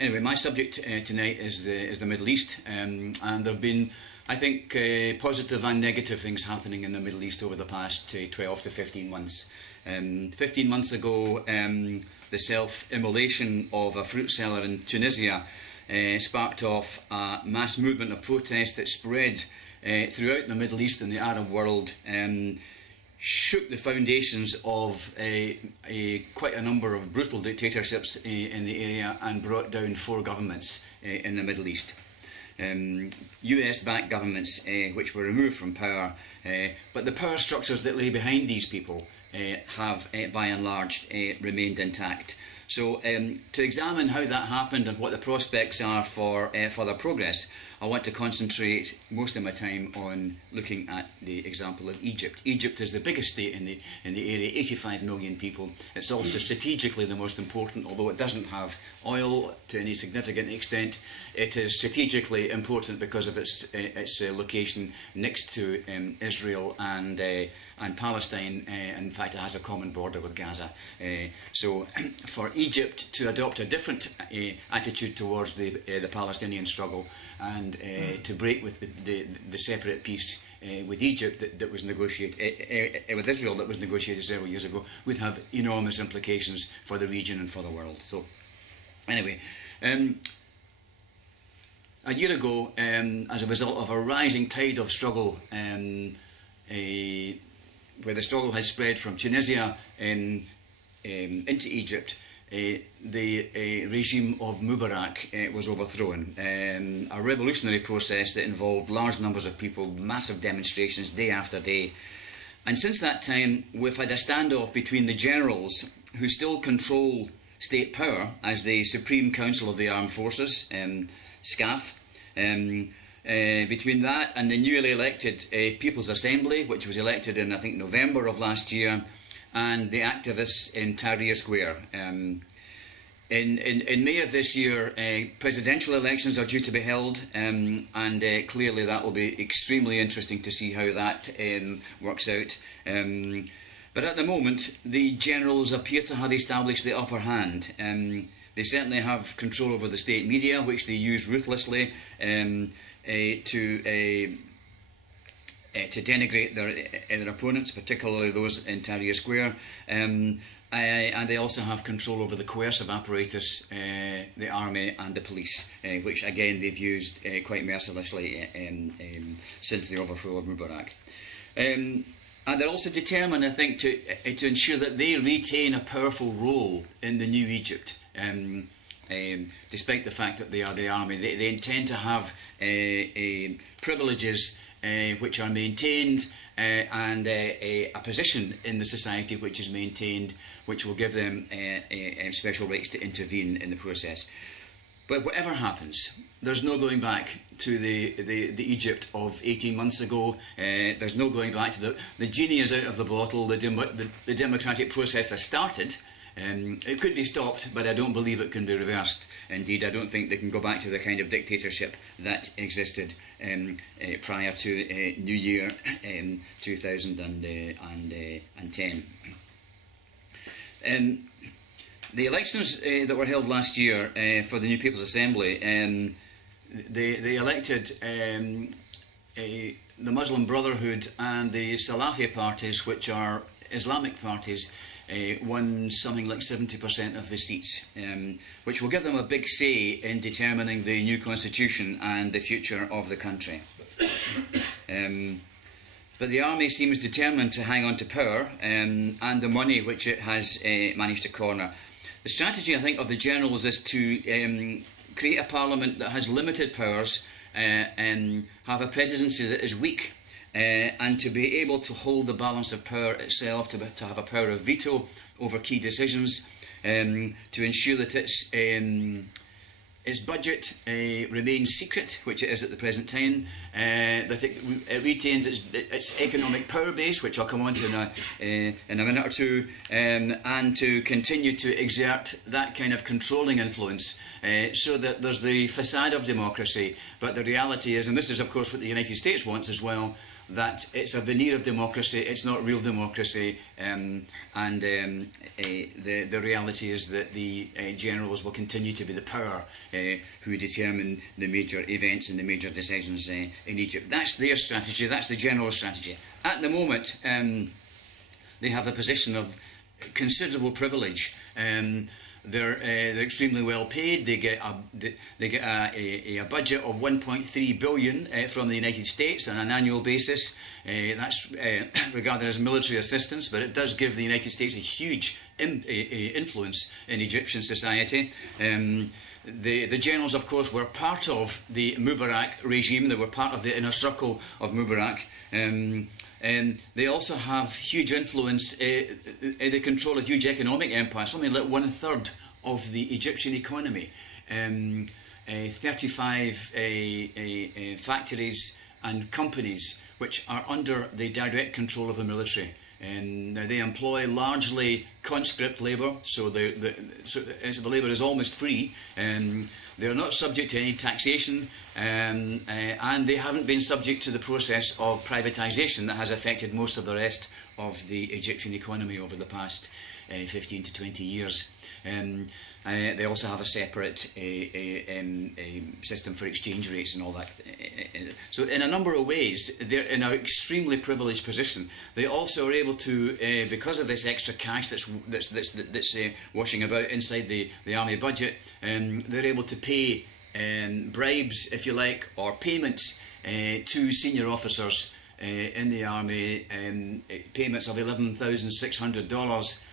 Anyway, my subject tonight is the Middle East, and there have been, I think, positive and negative things happening in the Middle East over the past 12 to 15 months. 15 months ago, the self-immolation of a fruit seller in Tunisia sparked off a mass movement of protest that spread throughout the Middle East and the Arab world, shook the foundations of quite a number of brutal dictatorships in the area and brought down 4 governments in the Middle East. US-backed governments which were removed from power, but the power structures that lay behind these people have, by and large, remained intact. So to examine how that happened and what the prospects are for further progress, I want to concentrate most of my time on looking at the example of Egypt. Egypt is the biggest state in the area, 85 million people. It's also strategically the most important, although it doesn't have oil to any significant extent. It is strategically important because of its location next to Israel and Palestine. In fact, it has a common border with Gaza. So for Egypt to adopt a different attitude towards the Palestinian struggle and to break with the separate peace with Egypt that was negotiated, with Israel that was negotiated several years ago, would have enormous implications for the region and for the world. So anyway, a year ago, as a result of a rising tide of struggle, where the struggle had spread from Tunisia into Egypt, the regime of Mubarak was overthrown. A revolutionary process that involved large numbers of people, massive demonstrations day after day. And since that time, we've had a standoff between the generals who still control state power as the Supreme Council of the Armed Forces, SCAF, between that and the newly elected People's Assembly, which was elected in, I think, November of last year, and the activists in Tahrir Square. In May of this year, presidential elections are due to be held, and clearly that will be extremely interesting to see how that works out. But at the moment, the generals appear to have established the upper hand. They certainly have control over the state media, which they use ruthlessly to denigrate their opponents, particularly those in Tahrir Square, and they also have control over the coercive apparatus, the army and the police, which again they've used quite mercilessly since the overthrow of Mubarak. And they're also determined, I think, to ensure that they retain a powerful role in the new Egypt. Despite the fact that they are the army, they intend to have privileges which are maintained, and a position in the society which is maintained, which will give them special rights to intervene in the process. But whatever happens, there's no going back to the Egypt of 18 months ago. There's no going back to the genie is out of the bottle. The democratic process has started. It could be stopped, but I don't believe it can be reversed. Indeed, I don't think they can go back to the kind of dictatorship that existed prior to New Year 2010. The elections that were held last year for the new People's Assembly, they elected the Muslim Brotherhood and the Salafi parties, which are Islamic parties, won something like 70% of the seats, which will give them a big say in determining the new constitution and the future of the country. But the army seems determined to hang on to power and the money which it has managed to corner. The strategy, I think, of the generals is to create a parliament that has limited powers and have a presidency that is weak, and to be able to hold the balance of power itself, to have a power of veto over key decisions, to ensure that its budget remains secret, which it is at the present time, that it retains its economic power base, which I'll come on to in a minute or two, and to continue to exert that kind of controlling influence, so that there's the facade of democracy, but the reality is, and this is of course what the United States wants as well, that it's a veneer of democracy, it's not real democracy, and the reality is that the generals will continue to be the power who determine the major events and the major decisions in Egypt. That's their strategy, that's the general strategy. At the moment, they have a position of considerable privilege. They're extremely well paid. They get a budget of 1.3 billion from the United States on an annual basis. That's regarded as military assistance, but it does give the United States a huge influence in Egyptian society. The generals, of course, were part of the Mubarak regime. They were part of the inner circle of Mubarak. They also have huge influence. They control a huge economic empire, something like 1/3 of the Egyptian economy. 35 factories and companies which are under the direct control of the military. They employ largely conscript labour, so the labour is almost free. They're not subject to any taxation, and they haven't been subject to the process of privatisation that has affected most of the rest of the Egyptian economy over the past 15 to 20 years. They also have a separate system for exchange rates and all that. So in a number of ways, they're in an extremely privileged position. They also are able to, because of this extra cash that's washing about inside the army budget, they're able to pay bribes, if you like, or payments to senior officers in the army, payments of $11,600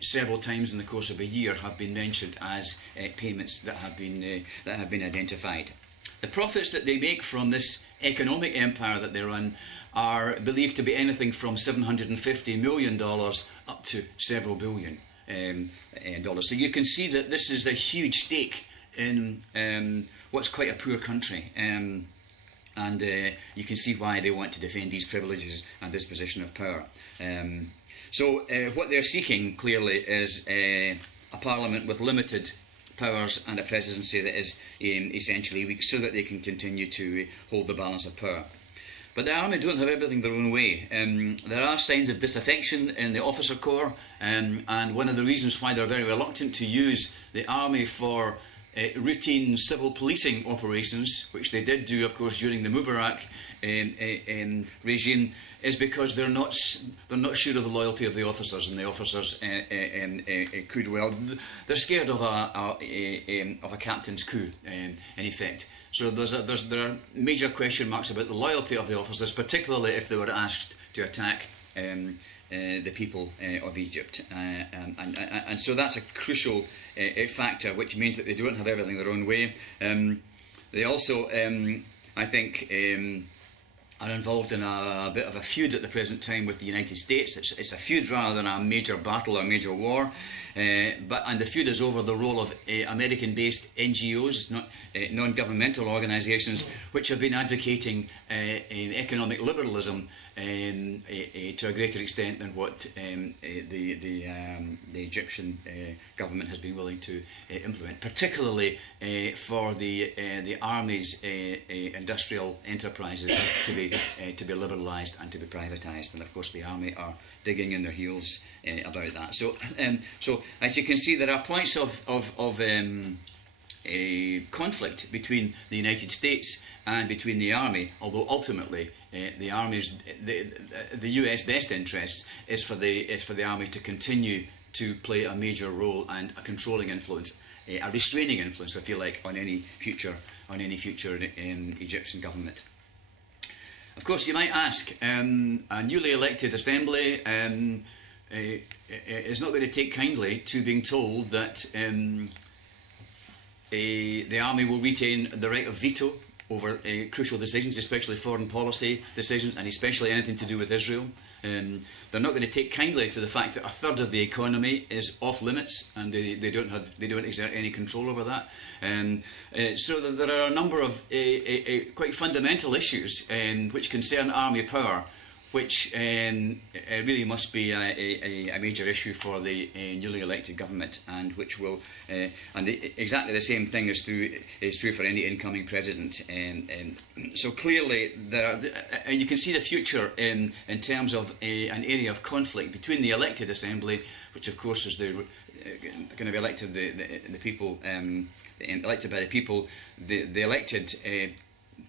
several times in the course of a year have been mentioned as payments that have been identified. The profits that they make from this economic empire that they run are believed to be anything from $750 million up to several billion dollars. So you can see that this is a huge stake in what's quite a poor country. And you can see why they want to defend these privileges and this position of power. So what they're seeking, clearly, is a parliament with limited powers and a presidency that is essentially weak, so that they can continue to hold the balance of power. But the army don't have everything their own way. There are signs of disaffection in the officer corps, and one of the reasons why they're very reluctant to use the army for routine civil policing operations, which they did do, of course, during the Mubarak regime, is because they're not sure of the loyalty of the officers, and the officers could well. They're scared of a captain's coup, in effect. So there are major question marks about the loyalty of the officers, particularly if they were asked to attack the people of Egypt, and so that's a crucial factor, which means that they don't have everything their own way. They also, I think, are involved in a bit of a feud at the present time with the United States. It's a feud rather than a major battle or major war, and the feud is over the role of American-based NGOs, non-governmental organisations, which have been advocating economic liberalism to a greater extent than what the Egyptian government has been willing to implement, particularly for the army's industrial enterprises to be liberalised and to be privatised. And of course the army are digging in their heels about that. So as you can see, there are points of a conflict between the United States and between the army, although ultimately the army's the US best interest is for the army to continue to play a major role and a controlling influence, a restraining influence, if you like, on any future Egyptian government. Of course, you might ask, a newly elected assembly is not going to take kindly to being told that the army will retain the right of veto over crucial decisions, especially foreign policy decisions, and especially anything to do with Israel. They're not going to take kindly to the fact that 1/3 of the economy is off limits, and they don't exert any control over that. So there are a number of quite fundamental issues which concern army power, which really must be a major issue for the newly elected government, and which will, exactly the same thing is true for any incoming president. So clearly, you can see the future in terms of an area of conflict between the elected assembly, which of course is the kind of elected the people, elected by the people, the elected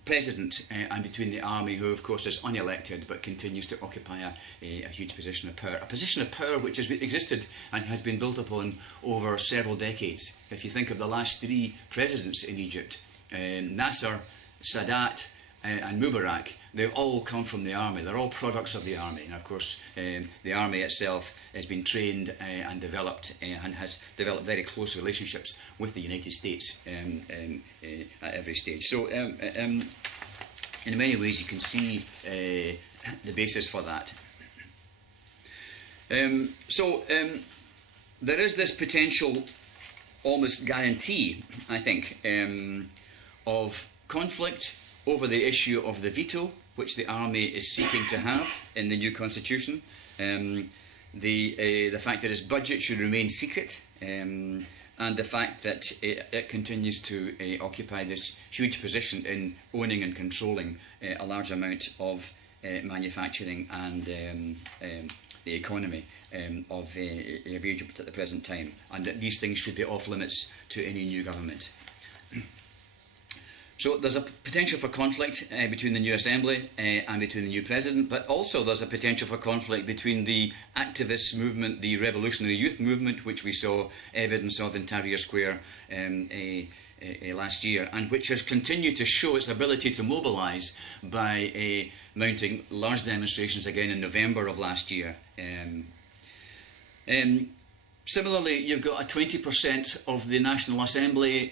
president, and between the army, who of course is unelected but continues to occupy a huge position of power. A position of power which has existed and has been built upon over several decades. If you think of the last three presidents in Egypt, Nasser, Sadat and Mubarak, they've all come from the army. They're all products of the army. And of course, the army itself has been trained and developed and has developed very close relationships with the United States at every stage. So in many ways you can see the basis for that. There is this potential, almost guarantee, I think, of conflict over the issue of the veto, which the army is seeking to have in the new constitution. The fact that its budget should remain secret, and the fact that it continues to occupy this huge position in owning and controlling a large amount of manufacturing and the economy of Egypt at the present time, and that these things should be off limits to any new government. So there's a potential for conflict between the new assembly and between the new president, but also there's a potential for conflict between the activist movement, the revolutionary youth movement, which we saw evidence of in Tahrir Square last year, and which has continued to show its ability to mobilise by mounting large demonstrations again in November of last year. Similarly, you've got a 20% of the National Assembly,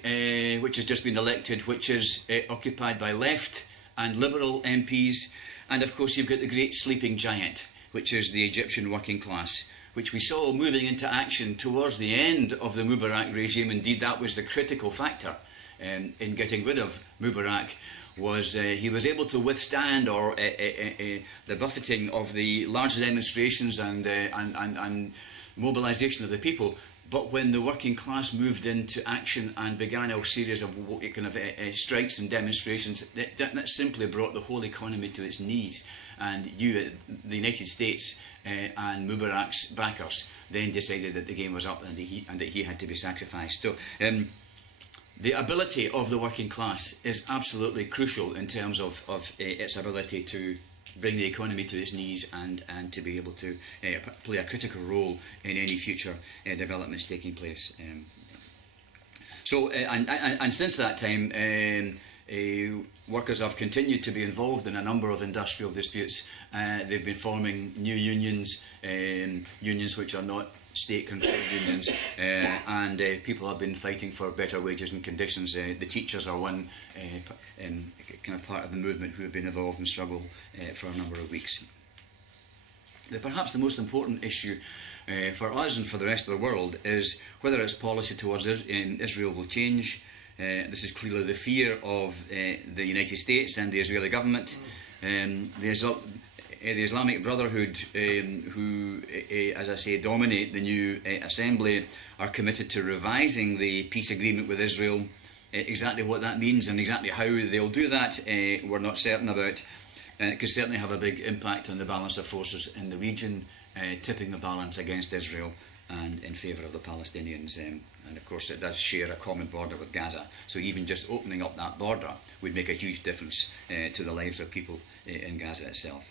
which has just been elected, which is occupied by left and liberal MPs. And of course, you've got the great sleeping giant, which is the Egyptian working class, which we saw moving into action towards the end of the Mubarak regime. Indeed, that was the critical factor in getting rid of Mubarak. He was able to withstand the buffeting of the large demonstrations and mobilisation of the people, but when the working class moved into action and began a series of kind of strikes and demonstrations, that simply brought the whole economy to its knees. And the United States and Mubarak's backers then decided that the game was up and that he had to be sacrificed. So the ability of the working class is absolutely crucial in terms of its ability to bring the economy to its knees and to be able to play a critical role in any future developments taking place. And since that time, workers have continued to be involved in a number of industrial disputes. They've been forming new unions, unions which are not state-controlled unions, and people have been fighting for better wages and conditions. The teachers are one kind of part of the movement who have been involved in struggle for a number of weeks. Perhaps the most important issue for us and for the rest of the world is whether its policy towards Israel will change. This is clearly the fear of the United States and the Israeli government. The Islamic Brotherhood, who, as I say, dominate the new assembly, are committed to revising the peace agreement with Israel. Exactly what that means and exactly how they'll do that, we're not certain about. It could certainly have a big impact on the balance of forces in the region, tipping the balance against Israel and in favour of the Palestinians. And of course it does share a common border with Gaza, so even just opening up that border would make a huge difference to the lives of people in Gaza itself.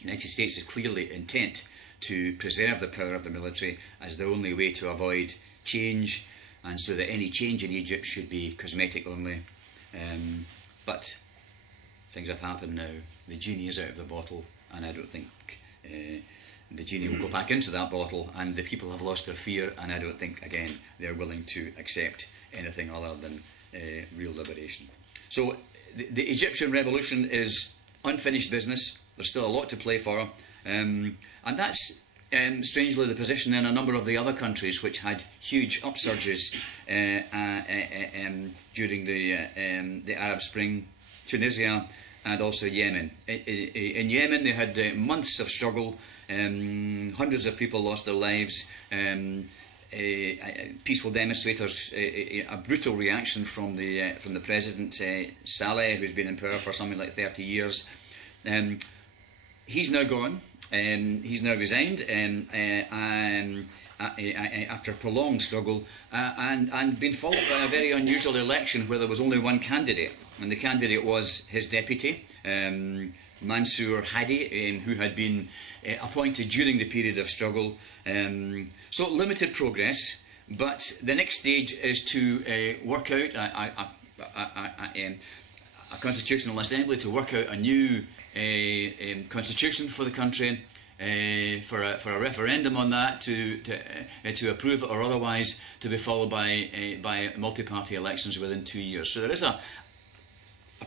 The United States is clearly intent to preserve the power of the military as the only way to avoid change, and so that any change in Egypt should be cosmetic only. But things have happened now. The genie is out of the bottle, and I don't think the genie will go back into that bottle, and the people have lost their fear, and I don't think, again, they're willing to accept anything other than real liberation. So the Egyptian revolution is unfinished business. There's still a lot to play for, and that's strangely the position in a number of the other countries which had huge upsurges during the Arab Spring. Tunisia and also Yemen. In Yemen, they had months of struggle. Hundreds of people lost their lives. Peaceful demonstrators. A brutal reaction from the president Saleh, who's been in power for something like 30 years. He's now gone. He's now resigned. After a prolonged struggle, and been followed by a very unusual election where there was only one candidate, and the candidate was his deputy, Mansour Hadi, who had been appointed during the period of struggle. So limited progress, but the next stage is to work out a constitutional assembly, to work out a new constitution for the country. For a referendum on that to approve it or otherwise, to be followed by multi-party elections within 2 years. So there is a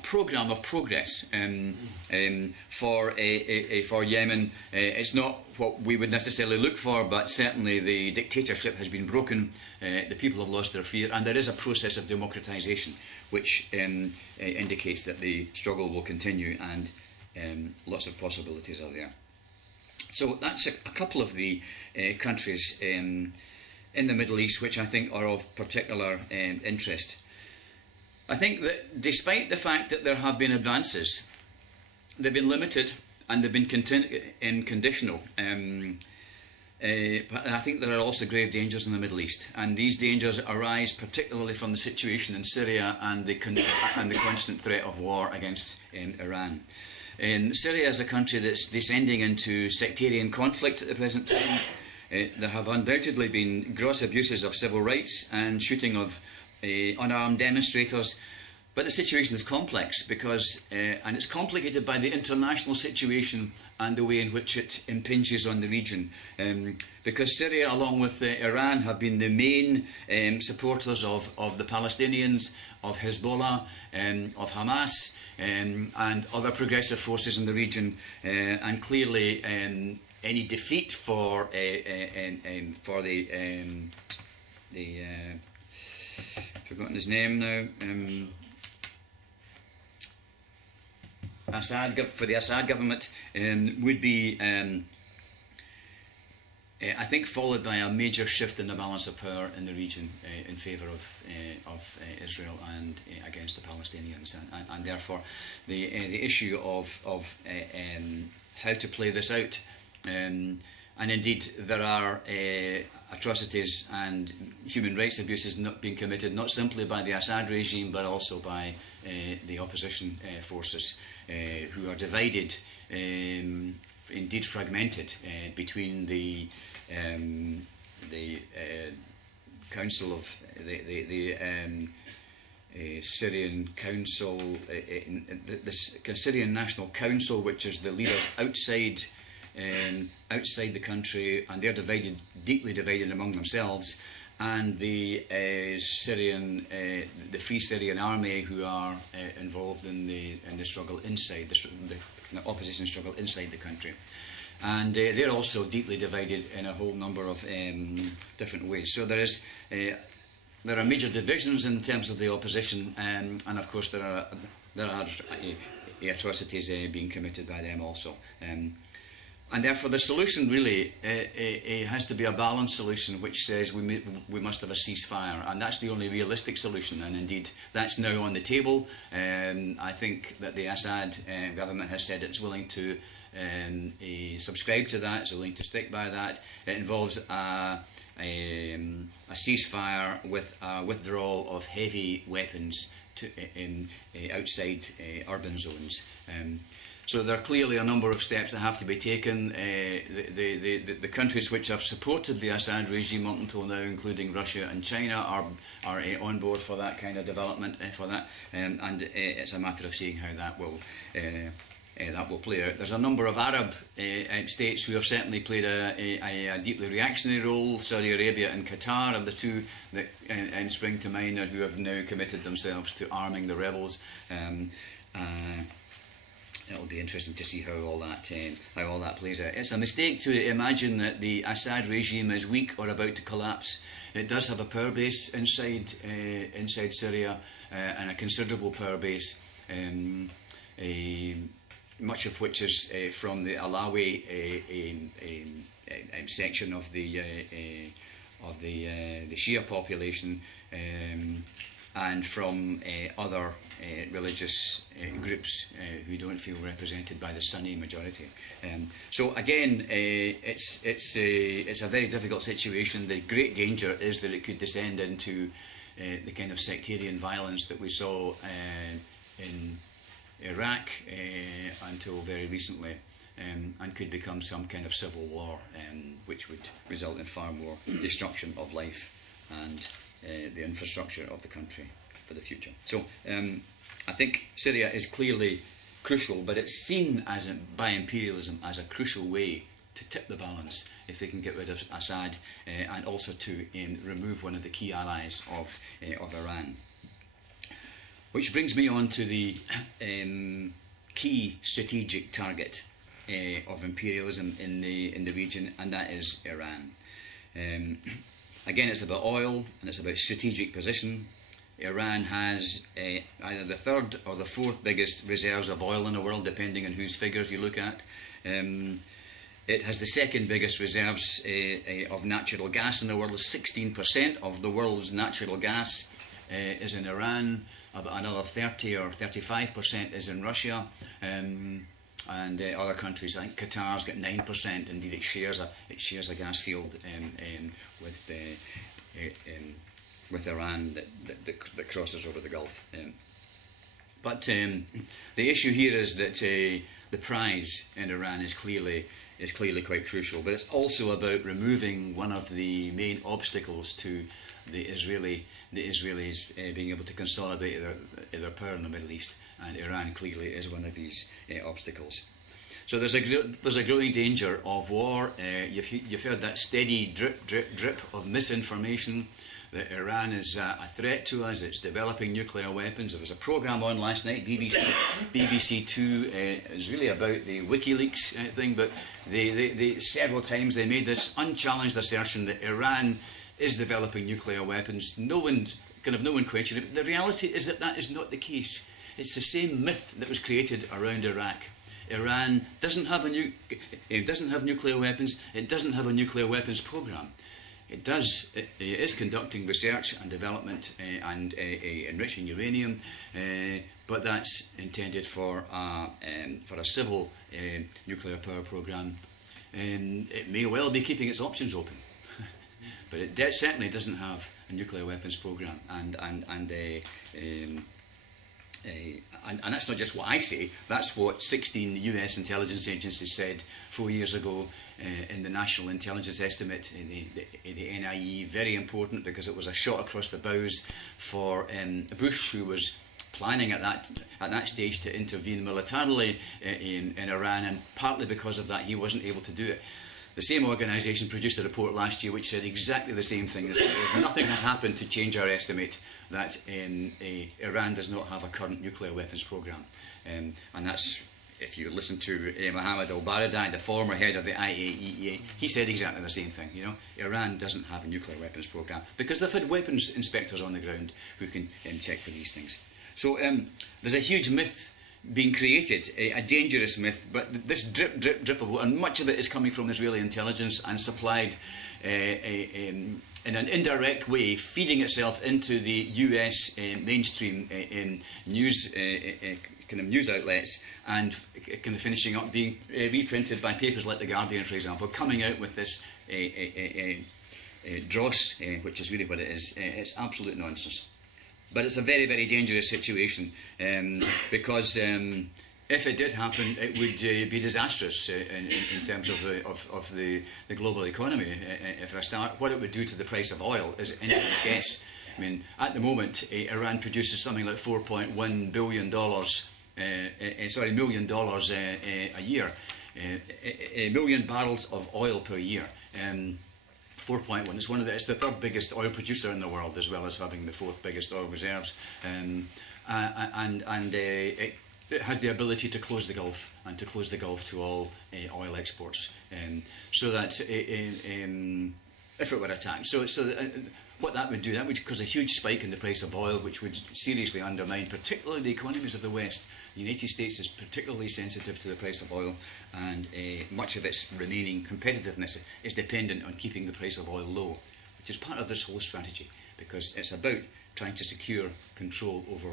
programme of progress for Yemen. It's not what we would necessarily look for, but certainly the dictatorship has been broken. The people have lost their fear, and there is a process of democratisation, which indicates that the struggle will continue, and lots of possibilities are there. So that's a couple of the countries in the Middle East which I think are of particular interest. I think that despite the fact that there have been advances, they've been limited and they've been conditional. But I think there are also grave dangers in the Middle East, and these dangers arise particularly from the situation in Syria and the constant threat of war against Iran. Syria is a country that's descending into sectarian conflict at the present time. There have undoubtedly been gross abuses of civil rights and shooting of unarmed demonstrators, but the situation is complex because, and it's complicated by the international situation and the way in which it impinges on the region. Because Syria, along with Iran, have been the main supporters of the Palestinians, of Hezbollah, of Hamas, and other progressive forces in the region, and clearly any defeat for the forgotten his name now, for the Assad government would be, I think, followed by a major shift in the balance of power in the region in favour of Israel and against the Palestinians, and therefore the issue of how to play this out. And indeed, there are atrocities and human rights abuses not being committed, not simply by the Assad regime, but also by the opposition forces, who are divided, indeed fragmented, between the Council of the Syrian Council, the Syrian National Council, which is the leaders outside the country, and they're deeply divided among themselves, and the Free Syrian Army, who are involved in the struggle inside the opposition struggle inside the country, and they're also deeply divided in a whole number of different ways. So there are major divisions in terms of the opposition, and of course there are atrocities being committed by them also. And therefore the solution really has to be a balanced solution, which says we must have a ceasefire, and that's the only realistic solution, and indeed that's now on the table. I think that the Assad government has said it's willing to subscribe to that, it's willing to stick by that. It involves a ceasefire with a withdrawal of heavy weapons outside urban zones. So there are clearly a number of steps that have to be taken. The countries which have supported the Assad regime up until now, including Russia and China, are on board for that kind of development, and it's a matter of seeing how that will play out. There's a number of Arab states who have certainly played a deeply reactionary role. Saudi Arabia and Qatar are the two that spring to mind, who have now committed themselves to arming the rebels. It'll be interesting to see how all that plays out. It's a mistake to imagine that the Assad regime is weak or about to collapse. It does have a power base inside Syria, and a considerable power base. much of which is from the Alawi section of the Shia population, and from other religious groups who don't feel represented by the Sunni majority. So again, it's a very difficult situation. The great danger is that it could descend into the kind of sectarian violence that we saw in Iraq until very recently, and could become some kind of civil war, which would result in far more destruction of life and the infrastructure of the country for the future. So I think Syria is clearly crucial, but it's seen as by imperialism as a crucial way to tip the balance if they can get rid of Assad, and also to remove one of the key allies of Iran. Which brings me on to the key strategic target of imperialism in the region, and that is Iran. Again, it's about oil and it's about strategic position. Iran has either the third or the fourth biggest reserves of oil in the world, depending on whose figures you look at. It has the second biggest reserves of natural gas in the world. 16% of the world's natural gas is in Iran. About another 30 or 35% is in Russia, and other countries. I think Qatar's got 9%. Indeed, it shares a gas field with Iran that crosses over the Gulf. But the issue here is that the prize in Iran is clearly quite crucial. But it's also about removing one of the main obstacles to the Israelis being able to consolidate their power in the Middle East, and Iran clearly is one of these obstacles. So there's a growing danger of war. You've heard that steady drip of misinformation that Iran is a threat to us. It's developing nuclear weapons. There was a programme on last night, BBC Two. It was really about the WikiLeaks thing, but they several times they made this unchallenged assertion that Iran is developing nuclear weapons. No one questioned it. But the reality is that is not the case. It's the same myth that was created around Iraq. Iran doesn't have nuclear weapons. It doesn't have a nuclear weapons program. It is conducting research and development and enriching uranium, but that's intended for a civil nuclear power program. It may well be keeping its options open. But it certainly doesn't have a nuclear weapons program, and that's not just what I say. That's what 16 US intelligence agencies said 4 years ago in the National Intelligence Estimate, the NIE. Very important, because it was a shot across the bows for Bush, who was planning at that stage to intervene militarily in Iran, and partly because of that he wasn't able to do it. The same organisation produced a report last year which said exactly the same thing. Nothing has happened to change our estimate that Iran does not have a current nuclear weapons program. And that's, if you listen to Mohammed al-Baradei, the former head of the IAEA, he said exactly the same thing. Iran doesn't have a nuclear weapons program because they've had weapons inspectors on the ground who can check for these things. So there's a huge myth being created, a dangerous myth, but this drip of water, and much of it is coming from Israeli intelligence and supplied in an indirect way, feeding itself into the US mainstream news kind of news outlets, and kind of finishing up being reprinted by papers like The Guardian, for example, coming out with this dross, which is really what it is. It's absolute nonsense. But it's a very, very dangerous situation, because if it did happen, it would be disastrous in terms of the global economy. For a start, what it would do to the price of oil is anyone's guess. I mean, at the moment, Iran produces something like $4.1 billion, $1 million a year, a million barrels of oil per year. 4.1. It's the third biggest oil producer in the world, as well as having the fourth biggest oil reserves, and it has the ability to close the Gulf and to close the Gulf to all oil exports, so that if it were attacked, what that would do, that would cause a huge spike in the price of oil, which would seriously undermine particularly the economies of the West. The United States is particularly sensitive to the price of oil, and much of its remaining competitiveness is dependent on keeping the price of oil low, which is part of this whole strategy, because it's about trying to secure control over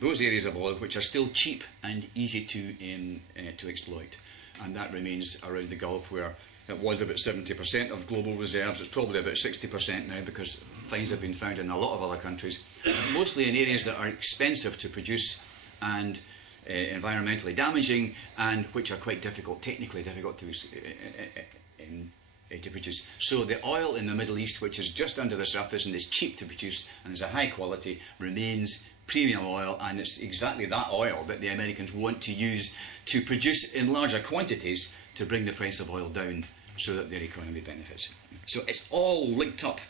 those areas of oil which are still cheap and easy to exploit. And that remains around the Gulf, where it was about 70% of global reserves. It's probably about 60% now, because finds have been found in a lot of other countries, mostly in areas that are expensive to produce and environmentally damaging, and which are quite difficult, technically difficult to produce. So the oil in the Middle East, which is just under the surface and is cheap to produce and is a high quality, remains premium oil, and it's exactly that oil that the Americans want to use to produce in larger quantities to bring the price of oil down so that their economy benefits. So it's all linked up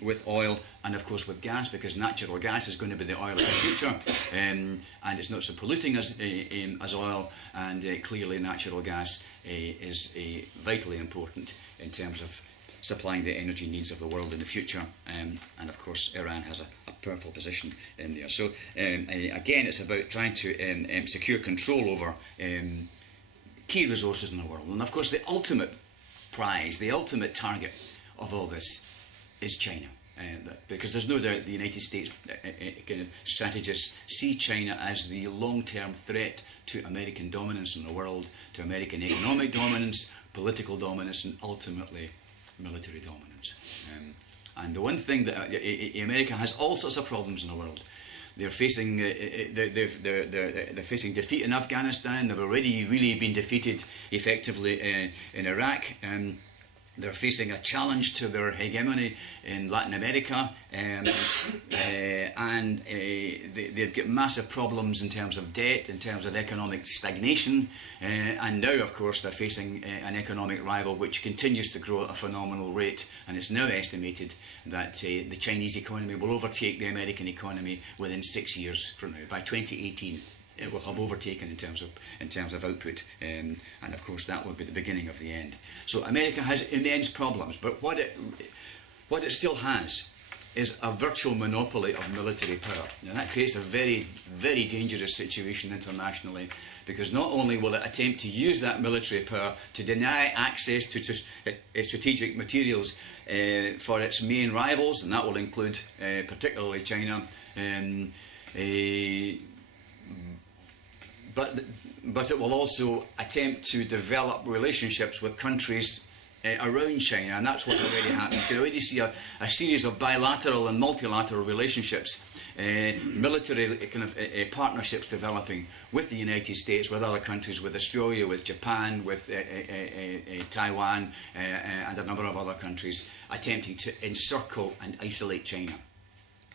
with oil, and of course with gas, because natural gas is going to be the oil of the future, and it's not so polluting as oil, and clearly natural gas is vitally important in terms of supplying the energy needs of the world in the future, and of course Iran has a powerful position in there. So again, it's about trying to secure control over key resources in the world, and of course the ultimate prize, the ultimate target of all this is China, because there's no doubt the United States kind of strategists see China as the long-term threat to American dominance in the world, to American economic dominance, political dominance, and ultimately military dominance. And the one thing that America has all sorts of problems in the world. They're facing they're facing defeat in Afghanistan. They've already really been defeated effectively in Iraq. They're facing a challenge to their hegemony in Latin America, and they've got massive problems in terms of debt, in terms of economic stagnation, and now of course they're facing an economic rival which continues to grow at a phenomenal rate, and it's now estimated that the Chinese economy will overtake the American economy within 6 years from now. By 2018 it will have overtaken in terms of output, and of course that will be the beginning of the end. So America has immense problems, but what it still has is a virtual monopoly of military power. Now that creates a very, very dangerous situation internationally, because not only will it attempt to use that military power to deny access to strategic materials for its main rivals, and that will include particularly China, but it will also attempt to develop relationships with countries around China, and that's what's already happening. You can already see a series of bilateral and multilateral relationships, military kind of partnerships developing with the United States, with other countries, with Australia, with Japan, with Taiwan, and a number of other countries, attempting to encircle and isolate China.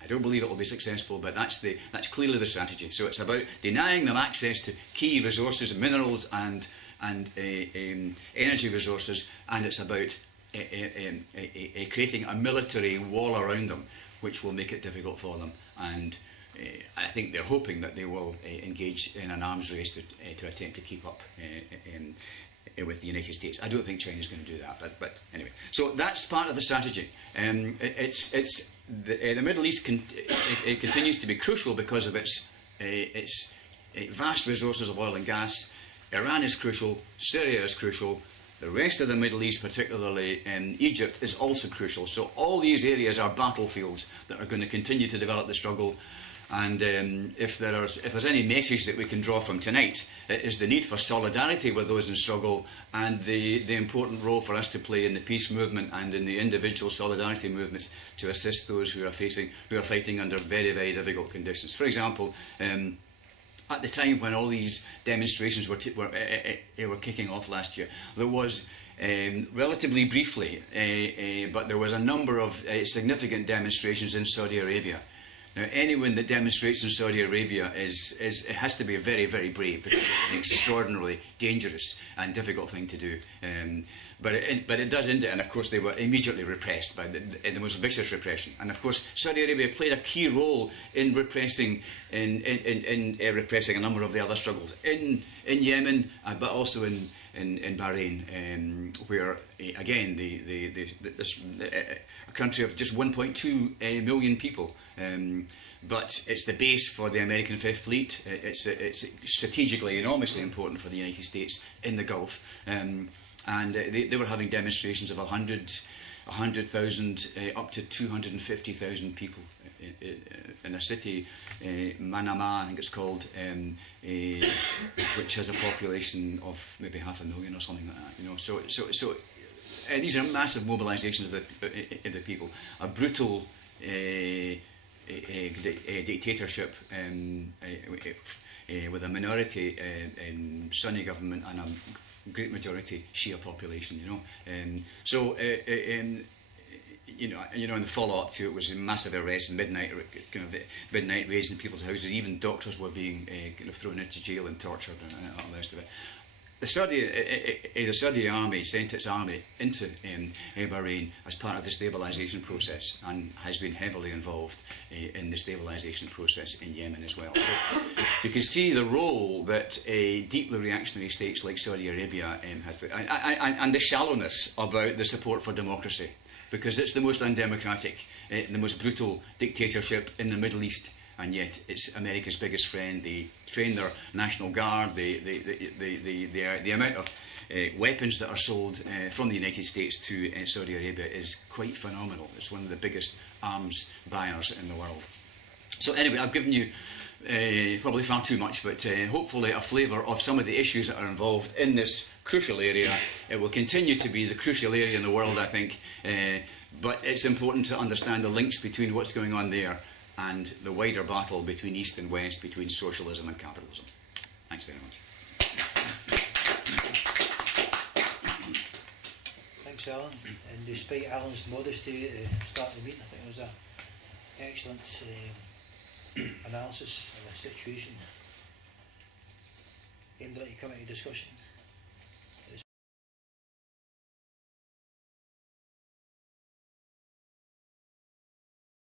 I don't believe it will be successful, but that's clearly the strategy. So it's about denying them access to key resources, minerals and energy resources, and it's about creating a military wall around them, which will make it difficult for them. And I think they're hoping that they will engage in an arms race to attempt to keep up with the United States. I don't think China's going to do that, but anyway. So that's part of the strategy. The Middle East continues to be crucial because of its vast resources of oil and gas. Iran is crucial, Syria is crucial, the rest of the Middle East, particularly in Egypt, is also crucial. So all these areas are battlefields that are going to continue to develop the struggle. And if there's any message that we can draw from tonight, it is the need for solidarity with those in struggle, and the important role for us to play in the peace movement and in the individual solidarity movements to assist those who are fighting under very, very difficult conditions. For example, at the time when all these demonstrations were kicking off last year, there was relatively briefly, but there was a number of significant demonstrations in Saudi Arabia. Now, anyone that demonstrates in Saudi Arabia it has to be very, very brave, because it's an extraordinarily dangerous and difficult thing to do. But it does end it, and of course they were immediately repressed by the most vicious repression. And of course Saudi Arabia played a key role in repressing repressing a number of the other struggles in Yemen, but also in Bahrain, where again a country of just 1.2 million people But it's the base for the American Fifth Fleet. It's strategically enormously important for the United States in the Gulf. And they were having demonstrations of 100,000 up to 250,000 people in a city, Manama, I think it's called, which has a population of maybe 500,000 or something like that. You know, so these are massive mobilisations of the people. A brutal dictatorship with a minority Sunni government and a great majority Shia population. You know, in the follow-up to it was a massive arrests, midnight raids in people's houses. Even doctors were being thrown into jail and tortured and all the rest of it. The Saudi army sent its army into Bahrain as part of the stabilisation process and has been heavily involved in the stabilisation process in Yemen as well. So you can see the role that deeply reactionary states like Saudi Arabia has played, and the shallowness about the support for democracy, because it's the most undemocratic, the most brutal dictatorship in the Middle East, and yet it's America's biggest friend. They train their National Guard. The amount of weapons that are sold from the United States to Saudi Arabia is quite phenomenal. It's one of the biggest arms buyers in the world. So anyway, I've given you probably far too much, but hopefully a flavour of some of the issues that are involved in this crucial area. It will continue to be the crucial area in the world, I think, but it's important to understand the links between what's going on there and the wider battle between East and West, between socialism and capitalism. Thanks very much. Thanks, Alan. And despite Alan's modesty at the start of the meeting, I think it was an excellent analysis of the situation aimed at you coming to discussion.